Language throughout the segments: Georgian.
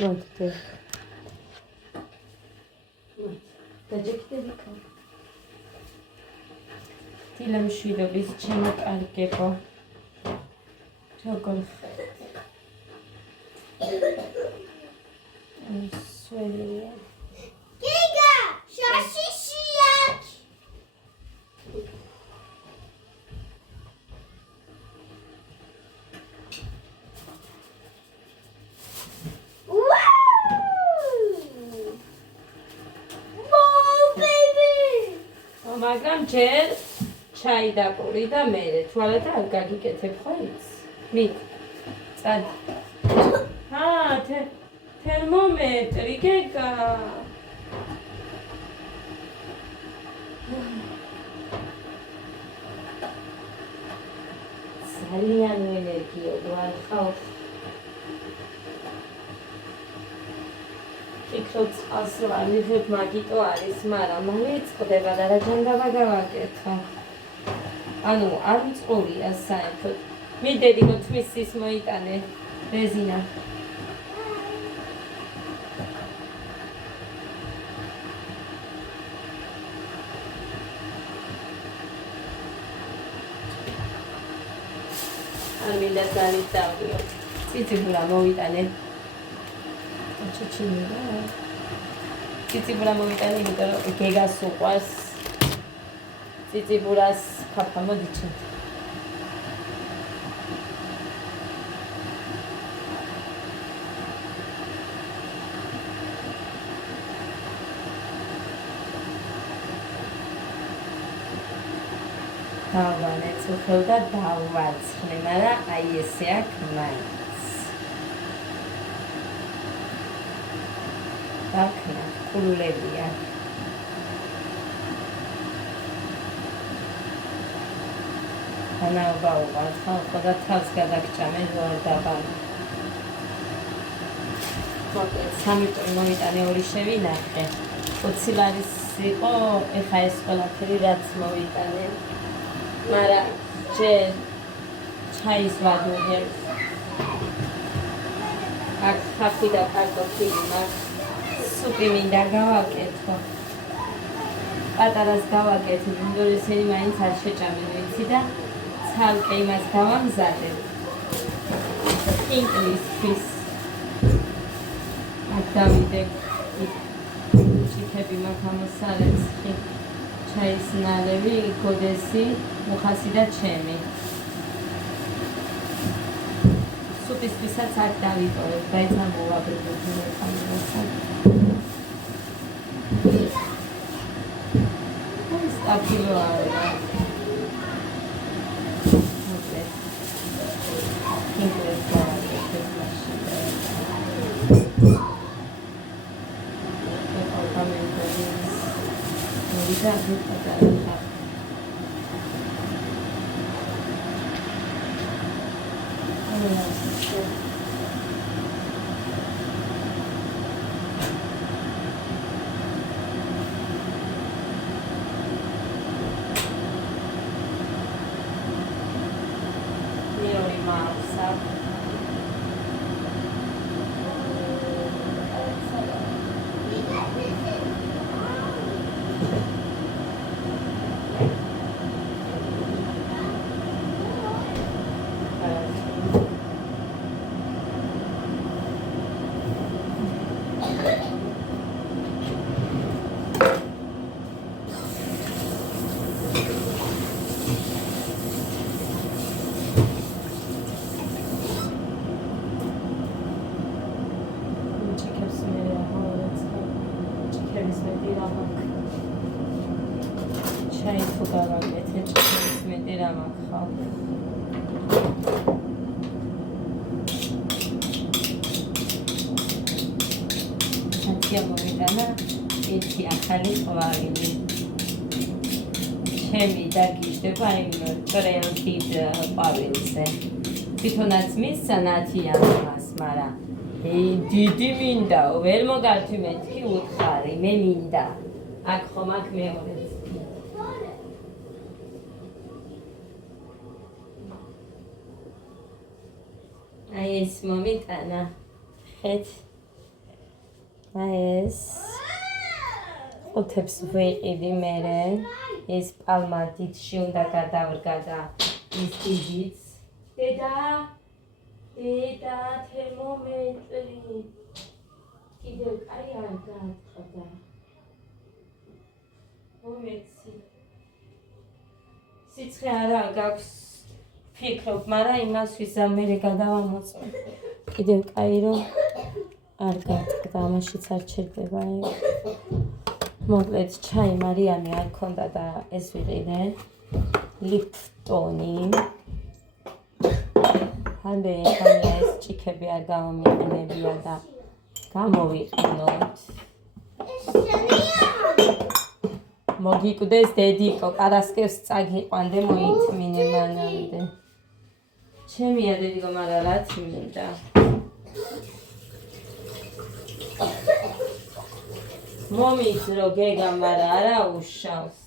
მოდი. დაჯექდები ხო? დილამშვიდობის ჩემო კარგებო. როგორ სველია. გიგა, შაშიშიაკ. მაგრამ ჯერ ჩაი და პური და მე თვალეთ არ გაგიკეთებ ხო იცი? მით. წად. თერმომეტრი გეგა. ძალიან ენერგიო ვარ ხალხ. იქნებ წყალს რო არ მივიღებ მაგიტო არის, მაგრამ მოიწყდება და რა ჯანგავა გავაკეთო. ანუ არ მწყურია საერთოდ. მიდედი მოთმისის მოიტანე რეზინა. არ მინდა დავიწყო. ციციბურა მოვიტანე. ციციბურა მოვიტანე, იმიტომ რომ გეგას უყვარს. ციციბურას ფაფა მოდიჩე. დავანეცუხელ და დავაცხნე, მაგრამ აი ესე აქ მაინც. დაქნა, კულულებია. ანაობა უყარს, ხალხო და თავს გადაგჭამე ზორ დაბალი. სამი ტური მოიტანე, ორი შევინახე. 20 ლარის იყო, ეხა ეს ყველაფერი რაც მოვიტანე. მაგრამ ჯერ ჩაის ვადუღებ. აქ ხაფი და კარტოფილი მაქვს. სუპი მინდა გავაკეთო. პატარას გავაკეთე, იმიტომ რომ ესენი მაინც არ შეჭამენ, ვიცი და ცალკე იმას გავამზადებ. ინგლისის. აქ დავიდე. ჩიქები მაქვს ამოსალეცი. ჩაის ნალევი, გოდესი, მუხასი და ჩემი. სუპისთვისაც აქ დავიტოვებ, დაიცა მოვაბრუნებ კამერასთან. სტაფილო არა. ინგლისს გავაკეთებ მაშინ. და ვიტყოდა. ჩაი თუ გავაკეთე, ჭიქების მეტი რა მაქვს. სათია მომიტანა ერთი ახალი ყვავილი. ჩემი დაგიჯდება იმ ტრელკიდ ყვავილზე. თვითონაც მისცა ნათია მას, მაგრამ დიდი მინდაო, ვერ მოგართვი მეთქი უთხარი, მე მინდა. აქ ხომ აქ მეორეც. აი ეს მომიტანა ხეთ ეს ყუთებს ვიყიდი მერე ეს პალმა დიდში უნდა გადავრგა და ის დიდიც დედა თერმომეტრი კიდევ კაი არ გააწყდა მომეცი სიცხე არა გაქვს ფიქრობ მაგრამ იმას ვიზა მერე გადავამოწმე კიდევ კაი რომ არ გაწყდა ამაშიც არ ჩერდება მოკლედ ჩაი მარიამი არ ქონდა და ეს ვიყიდე ლიფტონი ამდენი ხანია ეს ჭიქები არ გამომიყენებია და გამოვიყენოთ მოგიკვდეს დედიკო კარასკევს წაგიყვანდე მოითმინე მანამდე ჩემია დედიკო მაგრამ რაც მინდა მომის რო გეგა მაგრამ არა უშავს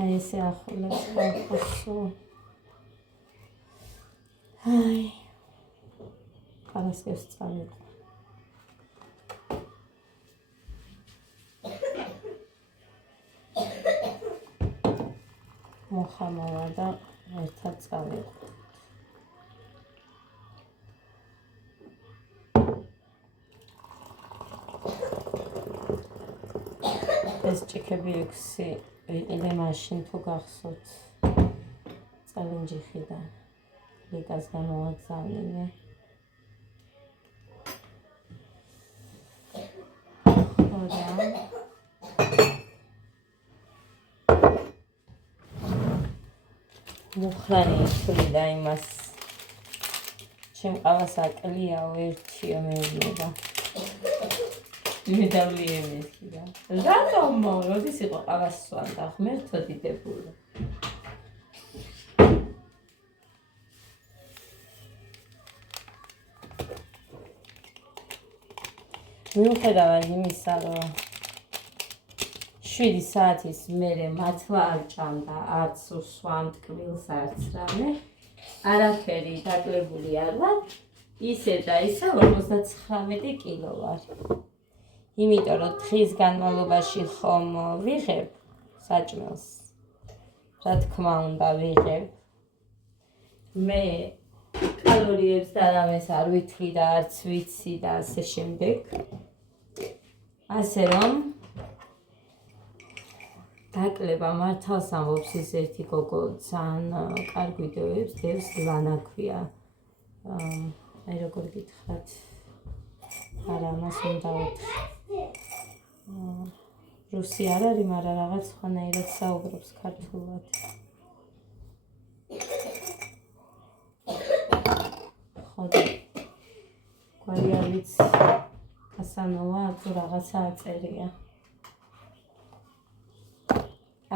აი ესე ახლოს ხალხოსო აი კარასკევს წავიღო მოხამოვა და ერთად წავიღო ეს ჭიქები 6 ვიყიდე მაშინ თუ გახსოვთ წალენჯიხიდან ლიკას გამოვაგზავნინე მუხრანი ითვლიდა იმას ჩემ ყავას აკლიაო ერთიო მეუბნება მედავლიების კიდე რატომ როდის იყო ყავას სვანდა ღმერთო დიდებული მიუხედავად იმისა რომ 7 საათის მერე მართლა არ ჭამდა არც უსვამ ტკბილს არც რამე არაფერი დაკლებული არ ვარ ისე და ისა 59 კილო ვარ იმიტომ რომ დღის განმავლობაში ხომ ვიღებ საჭმელს რა თქმა უნდა ვიღებ მე კალორიებს და რამეს არ ვითვლი და არც ვიცი და ასე შემდეგ ასე რომ დაკლება მართავს ამბობს ის ერთი გოგო ძალიან კარგ ვიდეოებს დევს ლანა ქვია აი როგორ გითხრათ არა მას უნდა რუსი არ არის მაგრამ რაღაც ხანაირად საუბრობს ქართულად ხოდა გვარი არ ვიცი კასანოვა თუ რაღაცა აწერია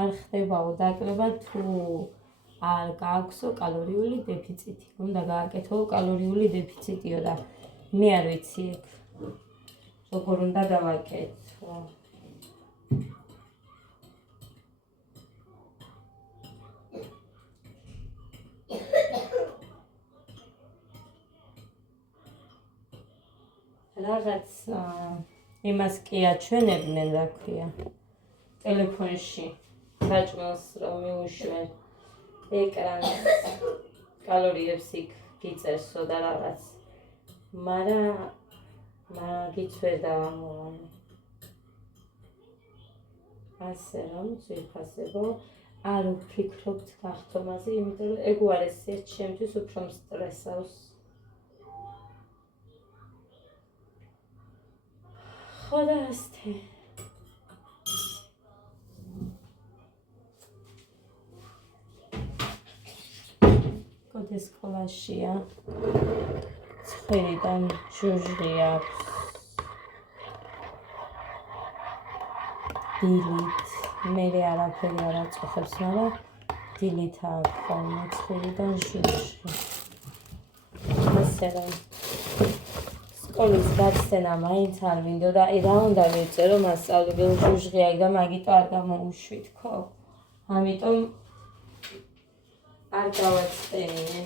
არ ხდებაო დაკლება თუ არ გააქვსო კალორიული დეფიციტი. უნდა გააკეთო კალორიული დეფიციტიო და მე არ ვიცი ეგ როგორ უნდა გავაკეთო. რაღაც იმას კი აჩვენებდნენ რა ქვია ტელეფონში საჭმელს რომ მიუშვენ ეკრანს კალორიებს იქ გიწერსო და რაღაც მაგრამ მაგით ვერ დავამოვანე ასე რომ ძირფასებო არ ვფიქრობთ გახტომაზე იმიტომ რომ ეგ უარესია ჩემთვის უფრო მსტრესავს ხოდა ასთე კოდე სკოლაშია ცხვირიდან ჟუჟღი აქვს დილით მე არაფერი არ აწუხებს მაგრამ დილით აქვს ხოლმე ცხვირიდან ჟუჟღი ასე რომ სკოლის გაცენა მაინც არ მინდოდა და რა უნდა მივწერო მასწავლებელი ჟუჟღი აქვს და მაგიტო არ გამოუშვით ხო ამიტომ არ გავაცხენინე.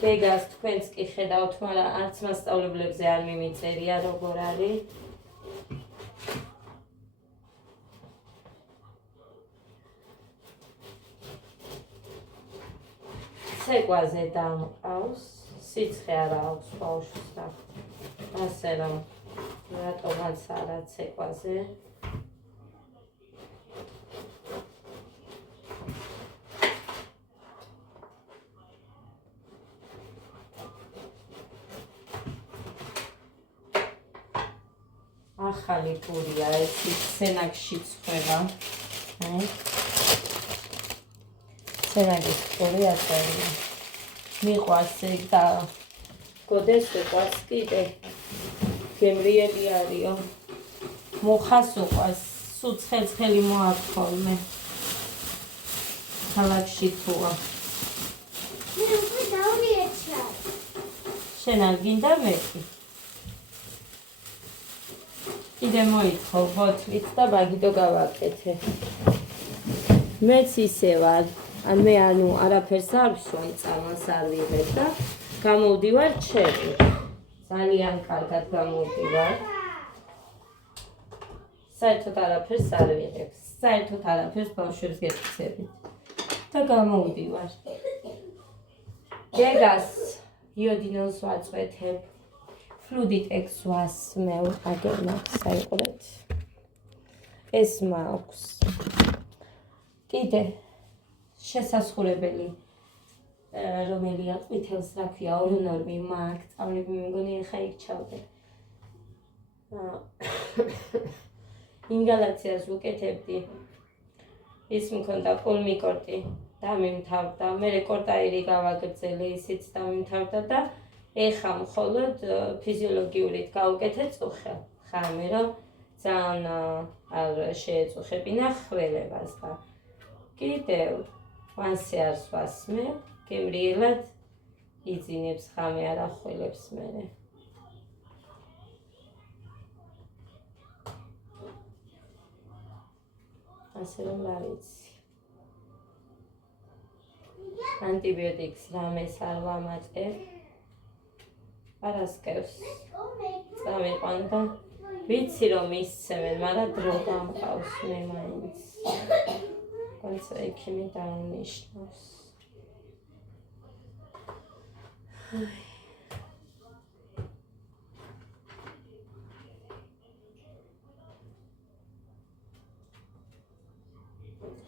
გეგას თქვენც კი ხედავთ, მაგრამ არც მასწავლებლებზე არ მიმიწერია როგორ არის. ცეკვაზე დამყავს, სიცხე არ აქვს ბავშვს და ასე რომ რატომაც არა ცეკვაზე. ახალი პურია, ეს სენაკში წვება. სენაკის პური აწერია. მიყვარს ეგ და გოდეს უყვარს კიდე. გემრიელი არისო. მუხას უყვარს, სულ ცხელი მოაქვს ხოლმე. ქალაქში თუა. მე უკვე დავლიეჩა. შენ არ გინდა მეტი? კიდე მოითხოვ ბოთლით და ბაგიდო გავაკეთე. მეც ისე ვარ. ან მე არაფერს არ ვსვამ, წამალს არ ვიღებ და გამოვდივარ ჩემი. ძალიან კარგად გამოვდივარ. საერთოდ არაფერს არ ვიღებ. საერთოდ არაფერს ბავშვებს გექცევით. და გამოვდივარ. გეგას იოდინოს ვაწვეთებ. ფლუდით ექს ვასმევ, აგერ მაქვს, საიყურეთ. ეს მაქვს. კიდე შესასხურებელი რომელია ყვითელს რა ქვია ორნორმი მაქვს, წავლები მეგონი ახლა იქ ჩავდე. ინგალაციას ვუკეთებდი. ის მქონდა პულმიკორტი დამიმთავრდა, მერე კორტაირი გავაგრძელე, ისიც დამიმთავრდა და ეხა მხოლოდ ფიზიოლოგიურით გავუკეთე წუხე. ხამე რომ ძალიან არ შეეწუხებინა ხველებას და კიდევ ვანსიარს ვასმე, გემრიელად იძინებს ხამე არ ახველებს მერე. ასე რომ რა ვიცი. ანტიბიოტიკს რამეს არ ვამატებ. არასკევს წამიყვან და ვიცი რომ ისცემენ, მაგრამ დრო დამყავს მე მაინც. კონცა ექიმი დაუნიშნავს.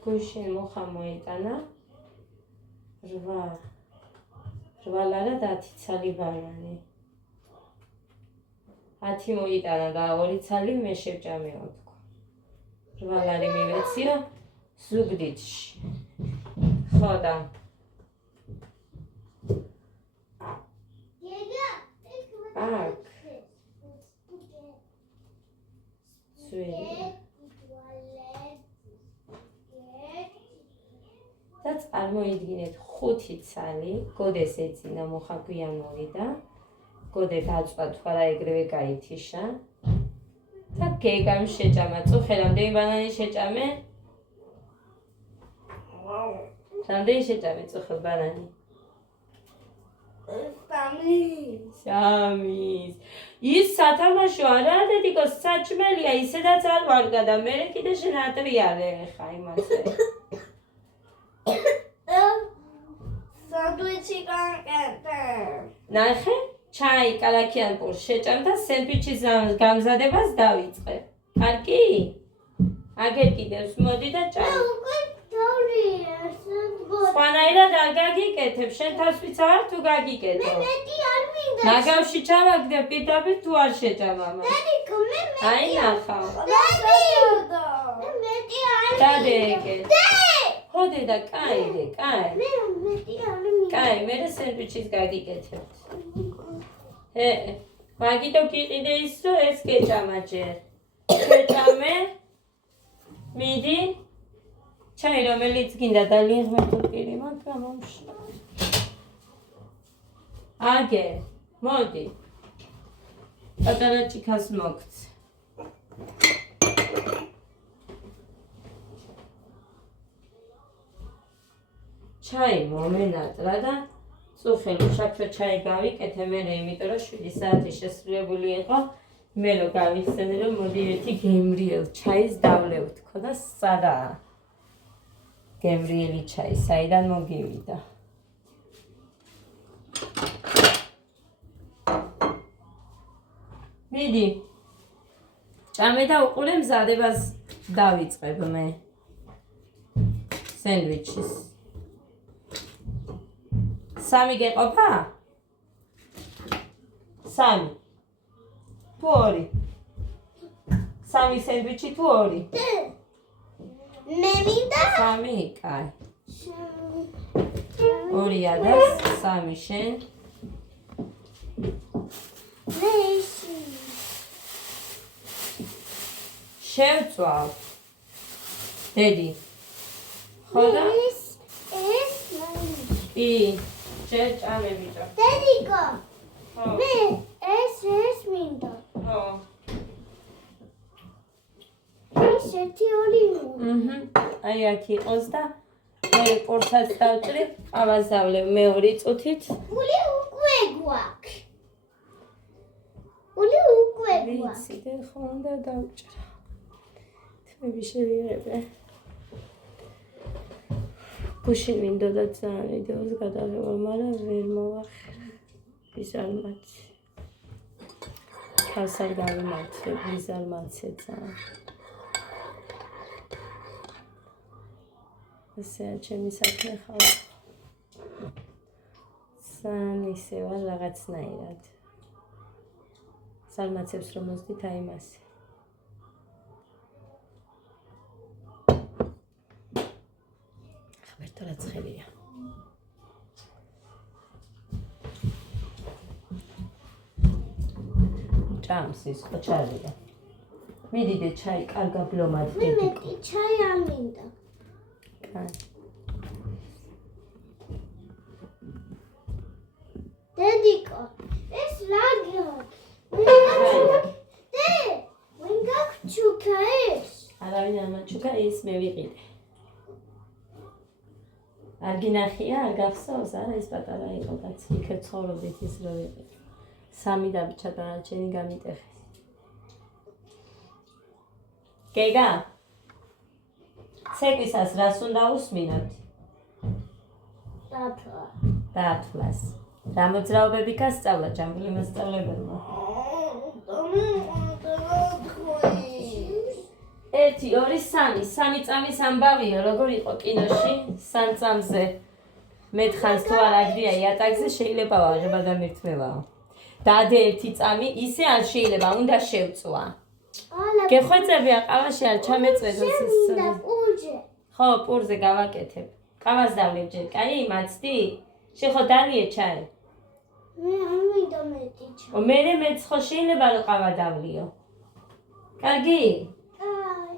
გუშინ მუხა მოიტანა 8 ლარა და 10 ცალი ბანანი. 10 მოიტანა და 2 ცალი მე შევჭამეო თქო. 8 ლარი მივეციო ზუგდიდში. ხო და აქ და წარმოიდგინეთ 5 ცალი გოდეს ეძინა მუხა გვიან მოვიდა. გოდე დაწვა თუ არა ეგრევე გაითიშა და გეგამ შეჭამა. წუხე რამდენი ბანანი შეჭამე? რამდენი შეჭამე წუხე ბანანი? 3. ის სათამაშო არა დედიკო, საჭმელია, ისედაც არ ვარგა და მე კიდე შენ ატრიალე ხა იმასე. სანდვიჩი გაკეთე. ნახე? ჩაი კალაკიან პურს შეჭამ და სენდვიჩის გამზადებას დავიწყე. კარგი? აგერ კიდევს მოდი და ჭამ. სხვანაირად არ გაგიკეთებ, შენ თასვიც არ თუ გაგიკეთო. მე მეტი არ მინდა. ნაგავში ჩავაგდე პირდაპირ თუ არ შეჭამამ. დედიკო, მე მეტი. აი ნახავ. მე მეტი არ მინდა. დადეკე. ხოდე და კაიდე, კაი. მე მეტი არ მინდა. კაი, მე სენდვიჩის გაგიკეთებთ. მაგიტო გიყიდე ის რომ ეს გეჭამა ჯერ. შეჭამე. მიდი. ჩაი რომელიც გინდა და ლიღმეთო პირი, მაგრამ მომშლა. აგე, მოდი. პატარა ჭიქას მოგც. ჩაი მომენატრა და წუხელი შაქრო ჩაი გავიკეთე მე, იმიტომ რომ 7 საათი შესრულებული იყო. მე რო გავიხსენე რომ მოდი ერთი გემრიელ ჩაის დავლევთ, ხო და სადაა? გემრიელი ჩაი, საიდან მოგივიდა? მიდი. ჭამე და უყურე მზადებას დავიწყებ მე. სენდვიჩის. 3 გეყოფა? 3. თუ 2. 3 სენდვიჩი თუ 2? მე მინდა 3, კაი. 2 და 3 შენ. მე შევწვალ. დედი. ხო და? ეს კი. შენ ჭამე ბიჭო. დედიკო ხო. მე ეს მინდა ხო. ეს 1-2 აი აქ იყოს და მე პორცად დავჭრი, ყავას დავლევ მეორე წუთით. გული უკვე გვაქვს. გული უკვე გვაქვს. ვიცი და ხო უნდა დავჭრა. თმები შევიღებე. გუშინ მინდოდა ძალიან ვიდეოს გადაღება, მაგრამ ვერ მოვახერე. ვიზალმაც. თავს არ გავიმართლებ, ვიზალმაცე ძალიან. ესეა ჩემი საქმე ხალხო. სან ისე ვარ რაღაცნაირად. სალმაცებს რომ მოსდით აი მასე. ხმერტო რა ცხელია. ჭამს ის ხო ჩარია. მიდიდე ჩაი კარგა ბლომად მე დიდი. მეტი ჩაი არ მინდა. დედიკო ეს რა გიაქვს? ვინ გაქვს ეს? არავინ არ მაჩუკა ის მე ვიყიდე. არ გინახია, არ გახსოვს, არა ეს პატარა იყო კაცი, იქ ცხოვრობდით ის რო ვიყიდე. 3 დაბჭა დანარჩენი გამიტეხეს. გეგა ცეკვისას რას უნდა უსმინოთ? დათვლას. რა მოძრაობები გასწავლა ჯამბული მასწავლებელმა? 1, 2, 3. 3 წამის ამბავიო, როგორ იყო კინოში? 3 წამზე მეთხანს თუ არ აგდია იატაკზე შეიძლება ვაღება და მირთმევაო. დადე 1 წამი, ისე არ შეიძლება, უნდა შევწვა. გეხვეწებია ყავაში არ ჩამეწვეთ პურჯე. ხო, პურზე გავაკეთებ. ყავას დავლევ ჯერ, კაი, მაცდი? შეხო დალიე ჩაი. მე არ მინდა მეტი ჩაი. მერე მეც ხო შეიძლება რომ ყავა დავლიო. კარგი? აი.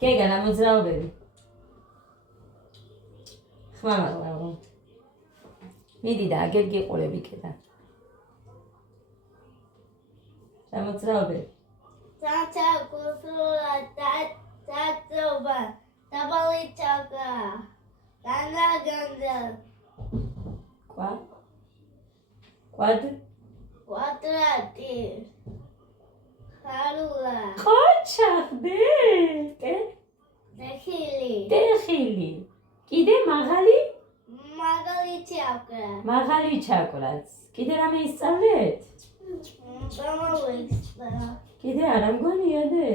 გეგა რა მოძრაობები? ხმამაღლა. მიდი და აგერ გიყურები კიდე. რა მოძრაობები? Tata kusura tatoba tabali chaka ganda ganda Quad? quadrati harula Qochaqde. Dexili. Კიდე მაღალი? მაღალი ჩაკვრაც. კიდე რამე ისწავლეთ? კიდე არ ამგონია დე?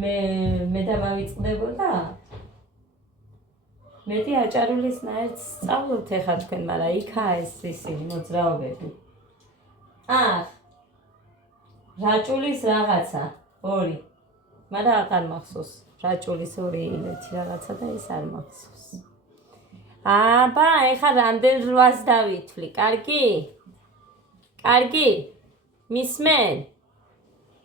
მე დავავიწყდებოდა? მეტი აჭარულის ნაერთს სწავლობთ ეხლა თქვენ, მაგრამ იქაა ეს ისინი მოძრაობები. რაჭულის რაღაცა 2. მაგრამ აღარ მახსოვს. რაჭულის 2 ηλეთი რაღაცა და ის არ მახსოვს. აბა, ეხლა რამდენ 8-ს დავითვლი, კარგი? კარგი? მისმენ?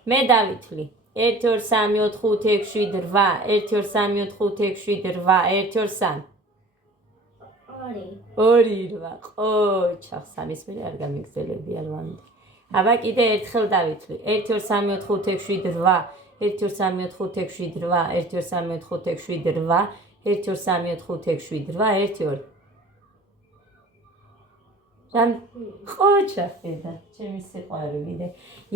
მე დავითვლი. 1 2 3 4 5 6 7 8 1 2 3 4 5 6 7 8 1 2 3 2 8 ყოჩახ სამის მერე არ გამიგზელები არ ვამდე. აბა კიდე ერთხელ დავითვლი. 1 2 3 4 5 6 7 8 რამ ყოჩა ხედა ჩემი სიყვარულიდე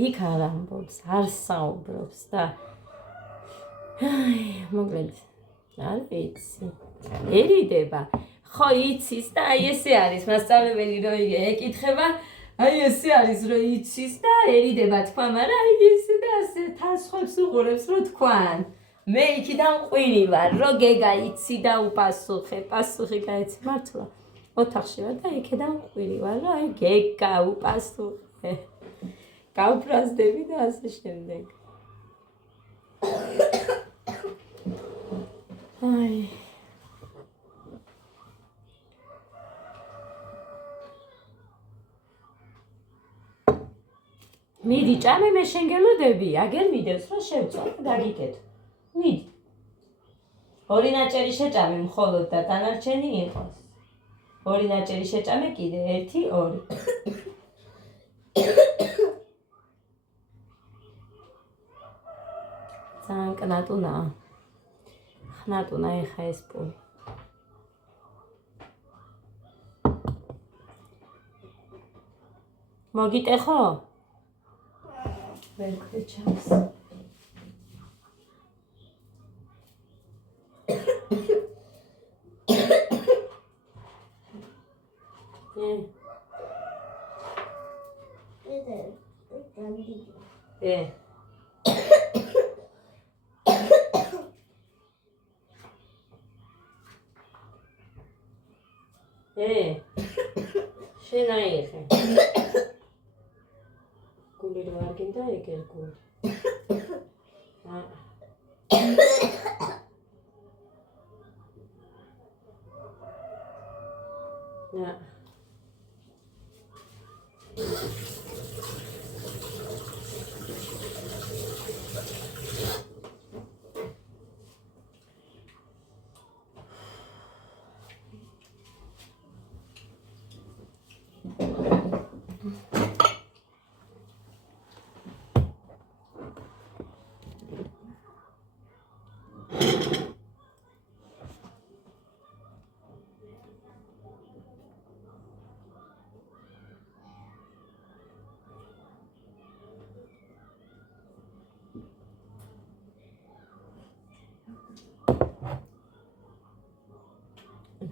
იქ არ ამბობს არ საუბრობს და მოკლედ არ ვიცი ერიდება ხო იცის და აი ესე არის მასწავლებელი რო ეკითხება აი ესე არის რო იცის და ერიდება თქვა მაგრამ აი ესე და ასე თასხვებს უყურებს რო თქვან მე იქიდან ყვინი ვარ რო გეგა იცი და უპასუხე პასუხი გაეცი მართლა ოთახში ვარ და იქიდან ყვინი ვარ რა აი გეგა უპასუხე გავფრაზდები და ასე შემდეგ აი მიდი ჭამე მე შენ გელოდები აგერ მიდევს რომ შევწვა დაგიკეთო მიდი ორი ნაჭერი შეჭამე მხოლოდ და დანარჩენი იყოს ორი ნაჭერი შეჭამე კიდე 1 2 ძალიან კნატუნაა ხნატუნა ეხა ეს პული მოგიტეხო ვერ ქრეჩავს შენ აიხე გული რო არ გინდა ეგერ გული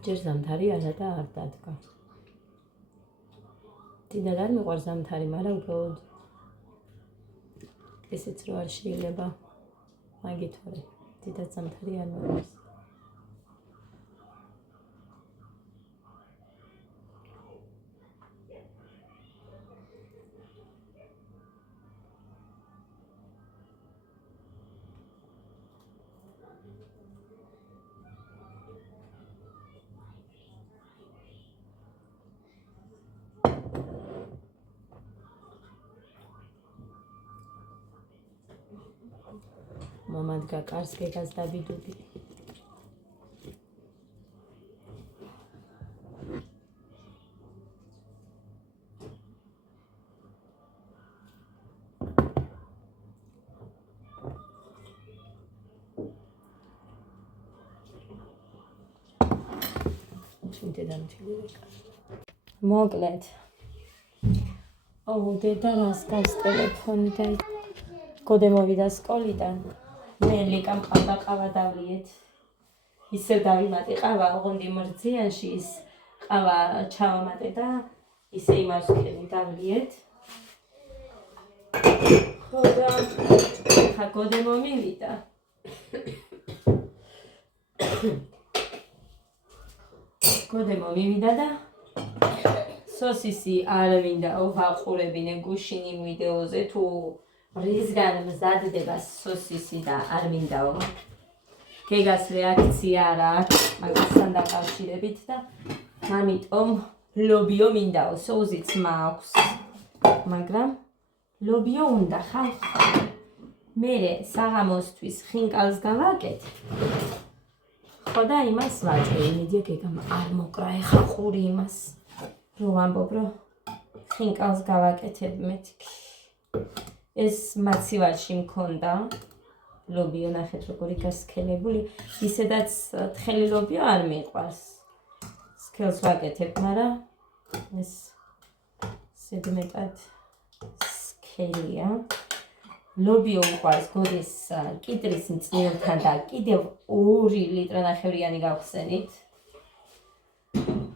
ჯერ ზამთარი არა და არ დადგა. დიდად არ მიყვარს ზამთარი, მაგრამ უბრალოდ ესეც რო არ შეიძლება. მაგით ვარ. დიდად ზამთარი არ მიყვარს. მომადგა კარს გეგას დაბიდუდი. მოკლედ. დედა რას გავს ტელეფონი და გოდე მოვიდა სკოლიდან. მე ლიკამ ყავდა ყავა დავლიეთ. ისევ დავიმატე ყავა, ოღონდ იმორძიანში ის ყავა ჩავამატე და ისე იმასკენი დავლიეთ. ხო და ხა გოდე მომივიდა. გოდე მომივიდა და სოსისი არ მინდა ვაყურებინე გუშინი ვიდეოზე თუ რისგან მზადდება სოსისი და არ მინდაო. გეგას რეაქცია რა აქვს მაგასთან დაკავშირებით და ამიტომ ლობიო მინდაო, სოუსიც მაქვს. მაგრამ ლობიო უნდა ხალხო. მე საღამოსთვის ხინკალს გავაკეთე. ხო და იმას ვაჭრე, იმედია გეგამ არ მოკრა ეხა ხური იმას. რო ვამბობ, რომ ხინკალს გავაკეთებ მეთქი. ეს მაცივარში მქონდა ლობიო ნახეთ როგორი გასქელებული. ისედაც თხელი ლობიო არ მიყვარს. სქელს ვაკეთებ, მაგრამ ეს ზედმეტად სქელია. ლობიო უყვარს გოდის კიტრის მწნილთან და კიდევ 2 ლიტრანახევრიანი გავხსენით.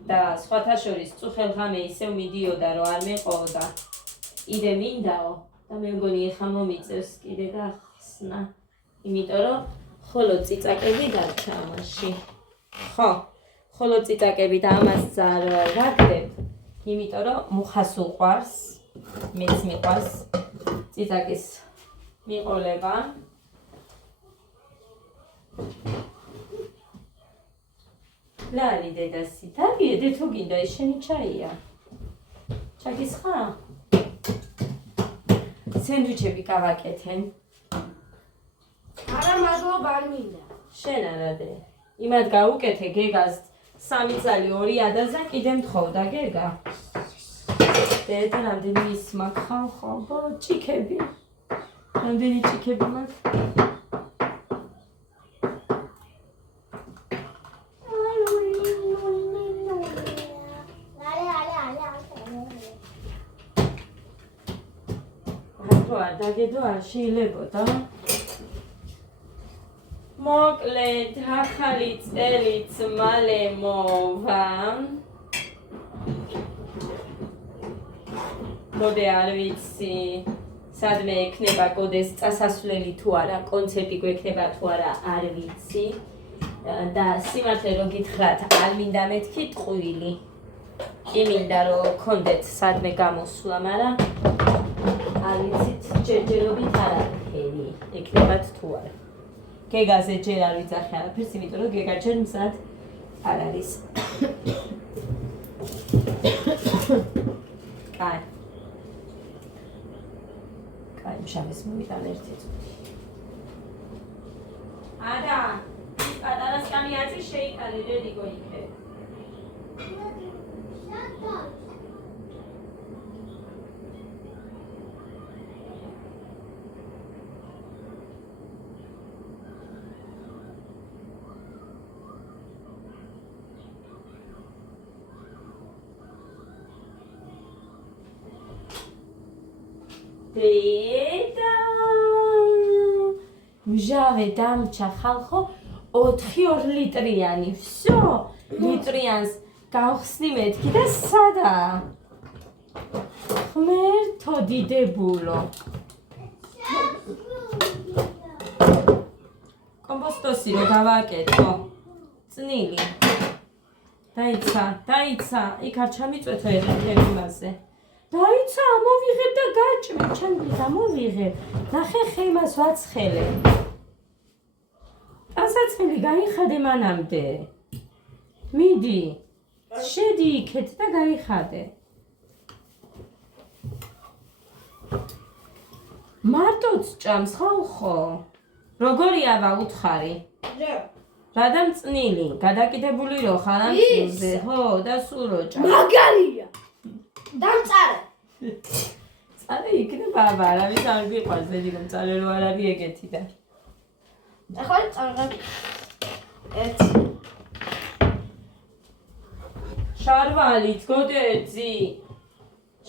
და სხვათა შორის წუხელღამე ისევ მიდიოდა რომ არ მეყო და კიდე მინდაო და მე მგონი ეხა მომიწევს კიდე გახსნა. იმიტომ რომ ხოლო წიწაკები დარჩა ამაში. ხო, ხოლო წიწაკები და ამას არ ვაგდებ. იმიტომ რომ მუხას უყვარს, მეც მიყვარს წიწაკის მიყოლება. ლალი დედასი, დაგიედე თუ გინდა ეს შენი ჩაია. ჩაგისხა? სენდვიჩები გავაკეთე. არა მადლობა არ მინდა. შენ არადე. იმად გავუკეთე გეგას 3 წალი 2 ადაზა კიდე მთხოვდა გეგა. დედა რამდენი ის მაქვს ხო, ჭიქები. რამდენი ჭიქები მაქვს? დაგედო არ შეიძლებოდა. მოკლედ ახალი წელიც მალე მოვა. მოდე არ ვიცი სადმე ექნება კოდეს წასასვლელი თუ არა, კონცერტი გვექნება თუ არა, არ ვიცი. და სიმართლე რომ გითხრათ, არ მინდა მეთქი ტყუილი. კი მინდა რომ გქონდეთ სადმე გამოსვლა, მაგრამ არ ვიცით ჯერჯერობით არაფერი ექნებათ თუ არა. გეგაზე ჯერ არ ვიცახე არაფერს, იმიტომ რომ გეგა ჯერ მზად არ არის. კაი. კაი, შამის მომიტან ერთი წუთი. არა, პატარა სკამიაცი შეიტანე დედიკო იქე. დედა მჟავე დამჩა ხალხო 4 ლიტრიანი всё ლიტრიანს გავხსნი მეთქი და სადა ღმერთო დიდებულო კომპოსტოსი რო გავაკეთო წნილი დაიცა იქ არ ჩამიწვეთო ეხლა იმაზე დაიცა მოვიღებ და გაჭმე ჩამბიდა მოვიღებ ნახე ხემას ვაცხელე ასაცელი გაიხადე მანამდე მიდი შედი იქეთ და გაიხადე მარტოც ჭამს ხალხო როგორია ვაუთხარი რადა მწნილი გადაკიდებული რო ხარ ამ წილზე ხო და სულ რო ჭამ მაგარია დამწარე წარე იქნება აბა არავის არ გიყვარს ზედი რომ წარე რო არ არის ეგეთი და ახლა წარღებ ერთ შარვალიც გოდეძი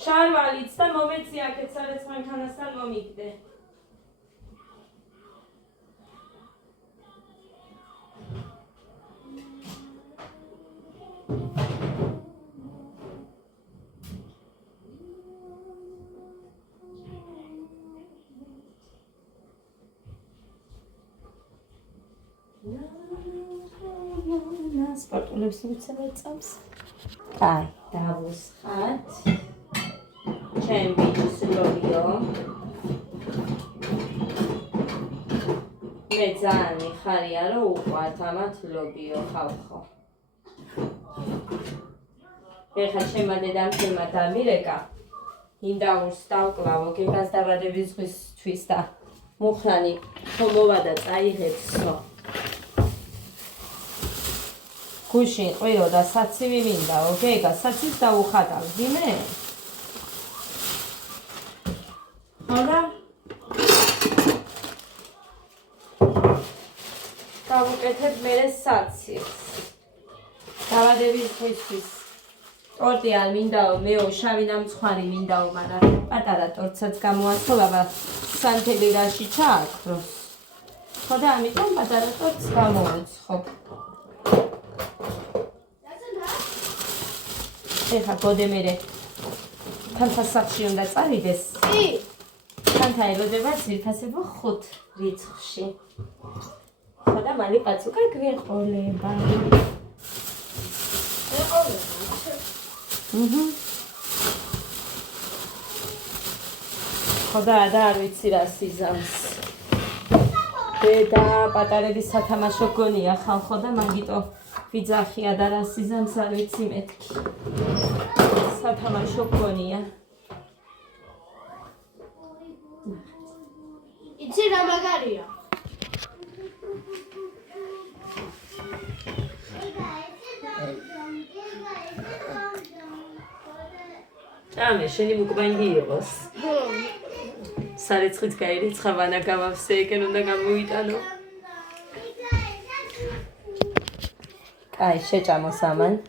შარვალიც და მომეცი აქეთ სადაც მანქანასთან მომიგდე სპორტულებს მიცემე წამს კაი დავუსხათ ჩემ ბიჭს ლობიო მე ძალიან მიხარია რომ უყვართ ამათ ლობიო ხალხო ეხლა ჩემმა დედამშვილმა დამირეკა ინდაურს დავკლავო გეგას დაბადების დღისთვის და მუხრანი ხო მოვა და წაიღებსო გუშინ ყვირო და საცივი მინდაო გეგა საცივს დაუხატავდი მე ხოდა ვაკეთებ მერე საცილს. დავადების დღისთვის ტორტი არ მინდაო, მეო შავი ნამცხვარი მინდაო, მაგრამ პატარა ტორტსაც გამოაცხოვა, სანთელი რაში ჩააქროს. ხო და ამიტომ პატარა ტორტს გამოვაცხობ. ეხა გოდე მერე თანთა სახში უნდა წავიდეს. კი. თანთა ელოდება ძირფასებო 5 რიცხვში. ხო და მალე პაცუკა გვეყოლება. ხო და არ ვიცი რა სიზამს. და პატარების სათამაშო გონია ხალხო და მაგიტო ვიძახია და რა სიზამს არ ვიცი მეთქი. სათამაშო გონია. იცი რა მაგარია? ჭამე, შენი მუკბანგი იყოს. სარეცხით გაირიცხა ვანა გავავსე, ეგენ უნდა გამოვიტანო. კაი, შეჭამო სამან.